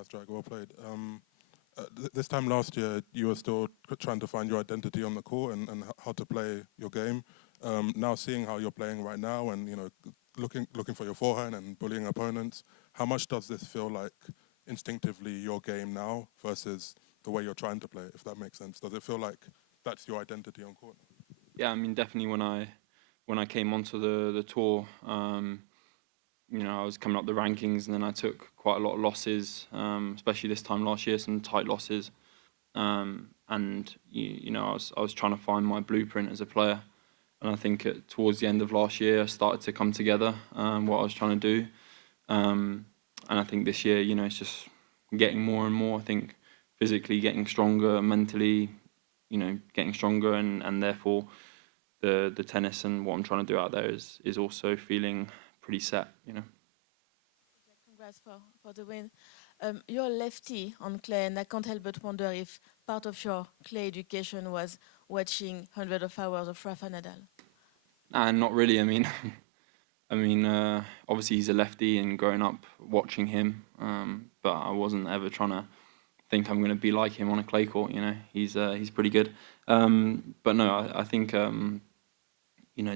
congrats, Jack. Well played. This time last year, you were still trying to find your identity on the court and how to play your game. Now seeing how you're playing right now and looking for your forehand and bullying opponents, how much does this feel like instinctively your game now versus the way you're trying to play, if that makes sense? Does it feel like that's your identity on court? Yeah, I mean, definitely when I came onto the tour, I was coming up the rankings, and then I took quite a lot of losses, especially this time last year, some tight losses. And I was trying to find my blueprint as a player, and I think towards the end of last year, I started to come together what I was trying to do. And I think this year, it's just getting more and more. I think physically getting stronger, mentally, getting stronger, and therefore the tennis and what I'm trying to do out there is also feeling pretty set. Congrats for the win. You're a lefty on clay, and I can't help but wonder if part of your clay education was watching hundreds of hours of Rafa Nadal. Not really. I mean, obviously he's a lefty, and growing up watching him, but I wasn't ever trying to think I'm going to be like him on a clay court. He's pretty good. But no, I think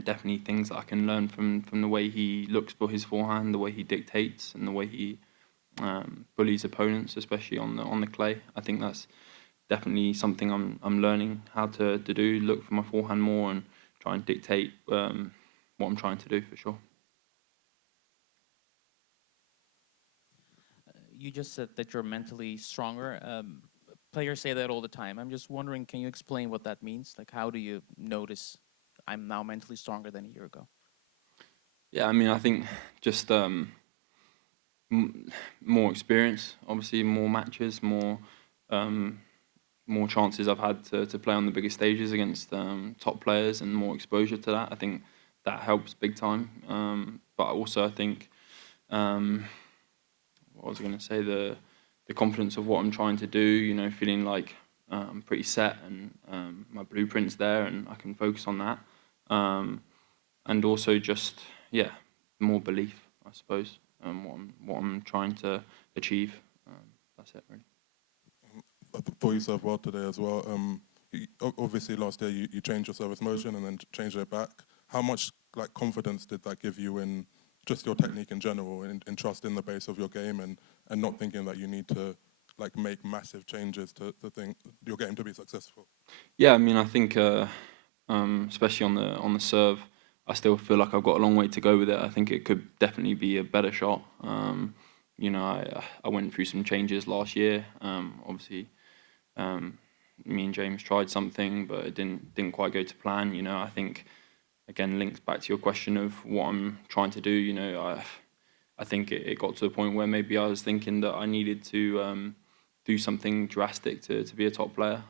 definitely things that I can learn from the way he looks for his forehand, the way he dictates, and the way he bullies opponents, especially on the clay. I think that's definitely something I'm learning how to do. Look for my forehand more and try and dictate what I'm trying to do, for sure. You just said that you're mentally stronger. Players say that all the time. I'm just wondering, can you explain what that means? Like, how do you notice I'm now mentally stronger than a year ago? Yeah, I mean, I think just more experience, obviously more matches, more chances I've had to play on the biggest stages against top players, and more exposure to that. I think that helps big time. But also I think, what was I going to say, the confidence of what I'm trying to do, feeling like I'm pretty set and my blueprint's there and I can focus on that. And also just, more belief, I suppose, what I'm trying to achieve. That's it, really. I thought you served well today as well. Obviously last year you changed your service motion and then changed it back. How much confidence did that give you in just your technique in general, in trust in the base of your game, and not thinking that you need to make massive changes to think your game to be successful? Yeah, I mean, I think especially on the serve, I still feel like I've got a long way to go with it. I think it could definitely be a better shot. I went through some changes last year. Obviously, me and James tried something, but it didn't quite go to plan. I think, again, links back to your question of what I'm trying to do. I think it got to a point where maybe I was thinking that I needed to do something drastic to be a top player.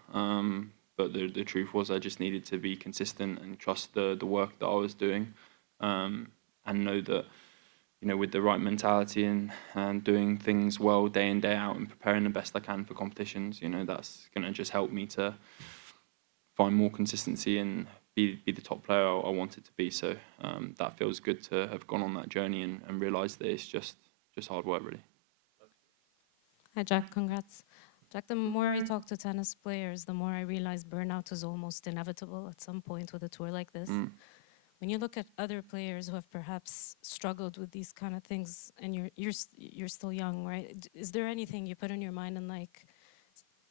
But the truth was I just needed to be consistent and trust the work that I was doing, and know that, with the right mentality and doing things well day in, day out, and preparing the best I can for competitions, that's going to just help me to find more consistency and be the top player I wanted to be. So that feels good to have gone on that journey and realised that it's just hard work, really. Hi, Jack. Congrats. Jack, the more I talk to tennis players, the more I realize burnout is almost inevitable at some point with a tour like this. When you look at other players who have perhaps struggled with these kind of things, and you're still young, right? Is there anything you put in your mind and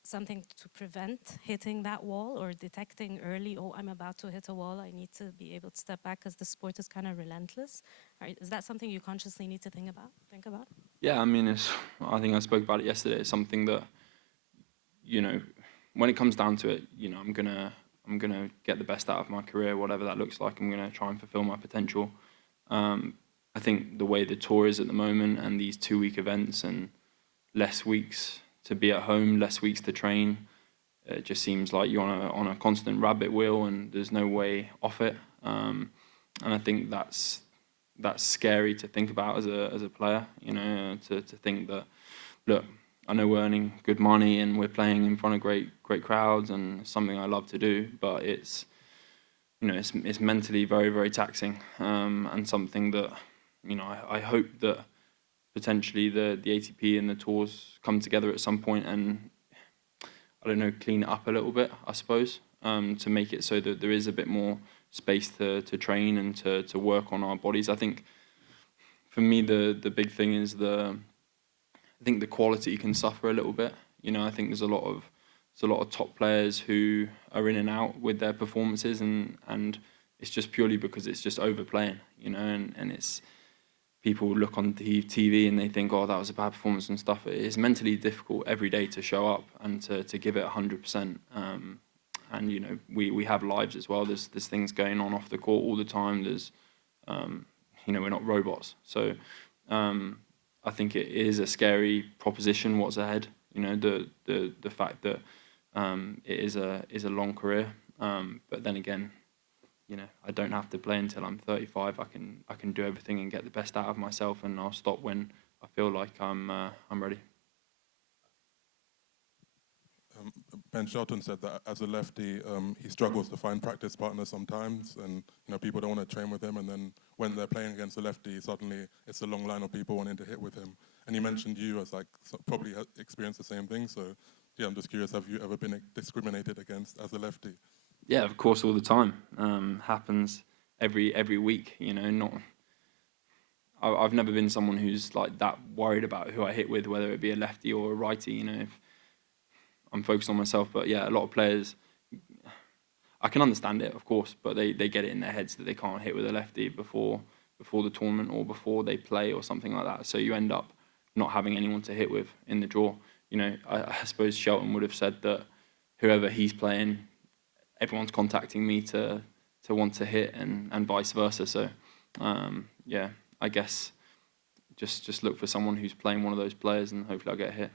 something to prevent hitting that wall, or detecting early, oh, I'm about to hit a wall, I need to be able to step back because the sport is kind of relentless? Right? Is that something you consciously need to think about? Yeah, I mean, I think I spoke about it yesterday. It's something that, when it comes down to it, I'm gonna get the best out of my career, whatever that looks like. I'm gonna try and fulfill my potential. I think the way the tour is at the moment, and these 2-week events, and less weeks to be at home, less weeks to train, it just seems like you're on a constant rabbit wheel, and there's no way off it. And I think that's scary to think about as a player. To think that, look, I know we're earning good money and we're playing in front of great crowds, and it's something I love to do, but it's mentally very, very taxing, and something that I hope that potentially the ATP and the tours come together at some point and, I don't know, clean it up a little bit, I suppose, to make it so that there is a bit more space to train and to work on our bodies. I think for me the big thing is I think the quality can suffer a little bit. You know, I think there's a lot of top players who are in and out with their performances, and it's just purely because it's just overplaying, you know, and it's, people look on TV and they think, oh, that was a bad performance and stuff. It is mentally difficult every day to show up and to give it 100%. And you know, we have lives as well. There's things going on off the court all the time. There's you know, we're not robots. So I think it is a scary proposition what's ahead. You know, the fact that it is a long career. But then again, you know, I don't have to play until I'm 35. I can do everything and get the best out of myself, and I'll stop when I feel like I'm ready. Ben Shelton said that as a lefty, he struggles to find practice partners sometimes, and you know, people don't want to train with him, and then when they're playing against a lefty, suddenly it's a long line of people wanting to hit with him. And he mentioned you as like probably experienced the same thing. So yeah, I'm just curious, have you ever been discriminated against as a lefty? Yeah, of course, all the time. Happens every week. You know, I've never been someone who's like that worried about who I hit with, whether it be a lefty or a righty. You know, if I'm focused on myself. But yeah, a lot of players, I can understand it, of course, but they get it in their heads that they can't hit with a lefty before the tournament or before they play or something like that. So you end up not having anyone to hit with in the draw. You know, I suppose Shelton would have said that whoever he's playing, everyone's contacting me to want to hit, and vice versa. So yeah, I guess just look for someone who's playing one of those players, and hopefully I'll get a hit.